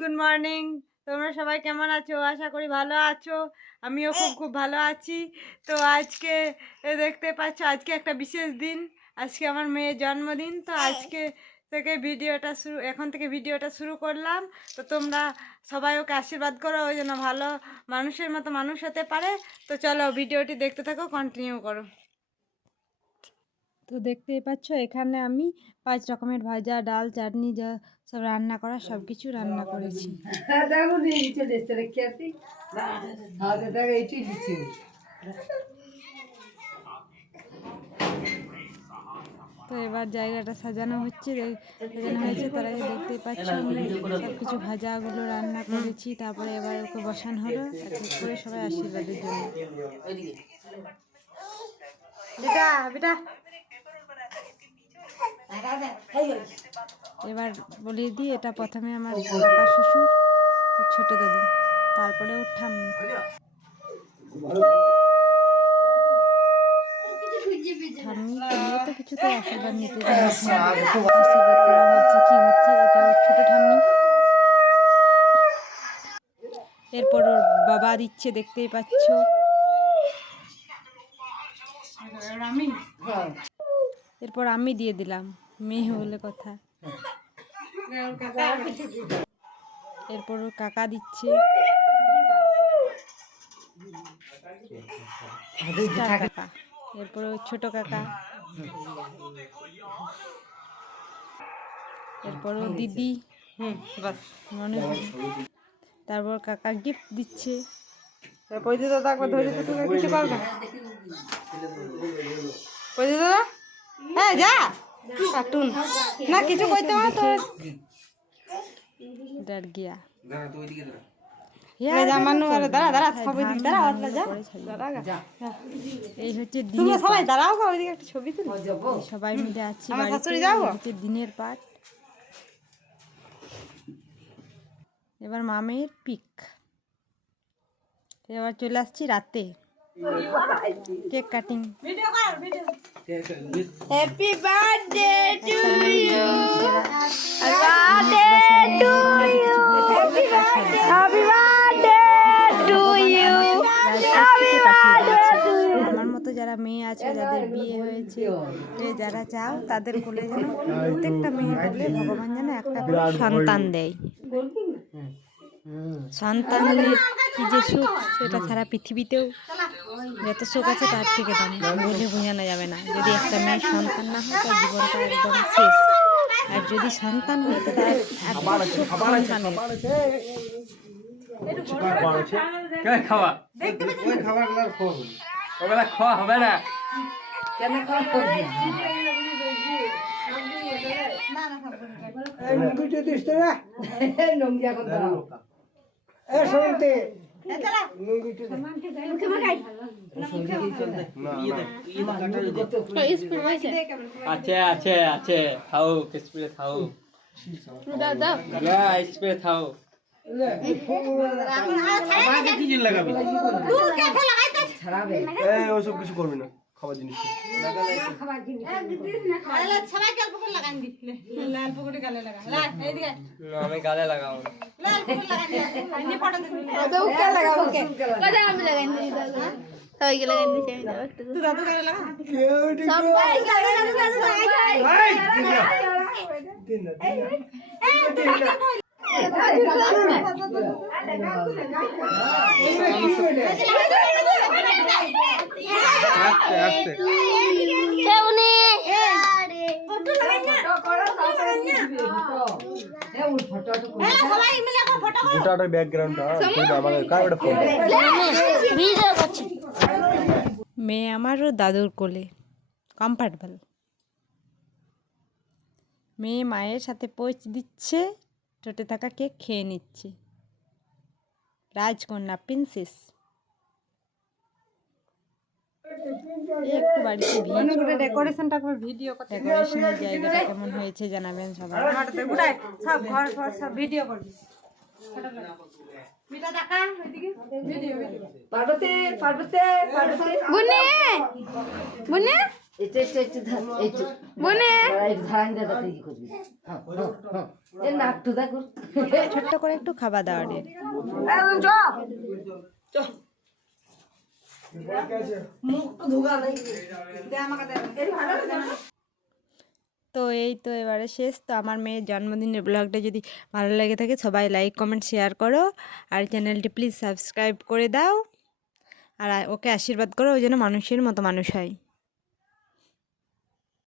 Good morning তোমরা সবাই কেমন আছো? আশা করি ভালো আছো। আমিও খুব খুব ভালো আছি। তো আজকে দেখতে পাচ্ছ আজকে একটা বিশেষ দিন। আজকে আমার মেয়ের জন্মদিন। তো আজকে থেকে ভিডিওটা শুরু এখন থেকে ভিডিওটা শুরু করলাম। তো তোমরা সবাই ওকে আশীর্বাদ করো ওই জন্য ভালো মানুষের মতো মানুষ হতে পারে। তো চলো ভিডিওটি দেখতে থাকো কন্টিনিউ করো। তো দেখতেই পাচ্ছ এখানে আমি পাঁচ রকমের ভাজা ডাল চাটনি যা সব রান্না করা সব কিছু রান্না করেছি। দেখতে তো এবার জায়গাটা সাজানো হচ্ছে সাজানো হয়েছে তার আগে দেখতেই পাচ্ছ সব কিছু ভাজাগুলো রান্না করেছি তারপরে এবার ওকে বসানো হলো করে সবাই আশীর্বাদের জন্য। বেটা বেটা। এবার বলিয়ে দিই এটা প্রথমে আমার কাকা শ্বশুর ছোট দাদু তারপরে ওর ঠাম্মি। ঠাম্মি তুমিও তো কিছুতে আশীর্বাদ নিতে যাচ্ছি আশীর্বাদ করা হচ্ছে কি হচ্ছে এটা ওর ছোট ঠাম্মি এরপর ওর বাবা দিচ্ছে দেখতেই পাচ্ছ। এরপর আমি দিয়ে দিলাম। মেয়ে বলে কথা। এরপর কাকা দিচ্ছে। কাকা। এরপর ছোট কাকা। এরপর দিদি। তারপর কাকা গিফট দিচ্ছে। তারপর দাদা কিছু করবে হ্যাঁ যা। কার্টুন। না কিছু করতে পারো তো। ডর গিয়া। জামানো আরে দাঁড়া দাঁড়া সবাই দিক দাঁড়া ওটা যা। দাঁড়া গা। এই হচ্ছে দিনের সবাই দাঁড়াও গা ওইদিকে একটা ছবি তুলি। সবাই মিলে আছি আমার শাশুড়ি যাও হচ্ছে দিনের পাট এবার মামের পিক। এবার চলে আসছি রাতে। Cake cutting happy birthday to you birthday to you happy birthday to you happy birthday to you আমার মতো যারা মেয়ে আছে যাদের বিয়ে হয়েছে যারা চাও তাদের কোলে যেন প্রত্যেকটা মেয়ের কোলে ভগবান যেন একটা করে সন্তান দেয়। সন্তানের কি যে সুখ সেটা সারা পৃথিবীতেও যত সুখ আছে তার থেকে দাম। বলে বোঝানো যাবে না। যদি একটা মেয়ের সন্তান না হয় তার জীবনটা একদম শেষ। আর যদি সন্তান হয় তো তার সন্তানের। খাওয়া খাওয়া? হবে না। কেন খাওয়া করবি আছে আছে আছে। খাও স্প্রে খাও। দাদা স্প্রে খাও। ছাড়াবে। ওসব কিছু করবি না। খাবার জিনিস আমি গালে লাগাবো আমি লাগাই দিই দাদা সবাইকে লাগাই দিচ্ছি আমি একটু লাগাই আস্তে আস্তে। ভিডিও করছি মেয়ে আমারও দাদুর কোলে কমফর্টেবল মেয়ে মায়ের সাথে পোচ দিচ্ছে টোটে থাকা কেক খেয়ে নিচ্ছে। রাজকন্যা প্রিন্সেস একটু বাড়িতে ভিড় ডেকোরেশনটা করে ভিডিও ডেকোরেশনের জায়গাটা কেমন হয়েছে জানাবেন সবাই। সব ঘর ঘর সব ভিডিও করবি। পার্বতী পার্বতী পার্বতী। বুনে বুনে এটা একটু একটু ধর এইটু। বনে ধান দাদা করবি? হ্যাঁ হ্যাঁ হ্যাঁ। এ নাক তো দেখো ছোট্ট করে একটু খাবার দাওয়া ডে তো এই তো এবারে শেষ। তো আমার মেয়ের জন্মদিনের ব্লগটা যদি ভালো লেগে থাকে, সবাই লাইক কমেন্ট শেয়ার করো। আর চ্যানেলটি প্লিজ সাবস্ক্রাইব করে দাও। আর ওকে আশীর্বাদ করো ওই জন্য মানুষের মতো মানুষ হয়।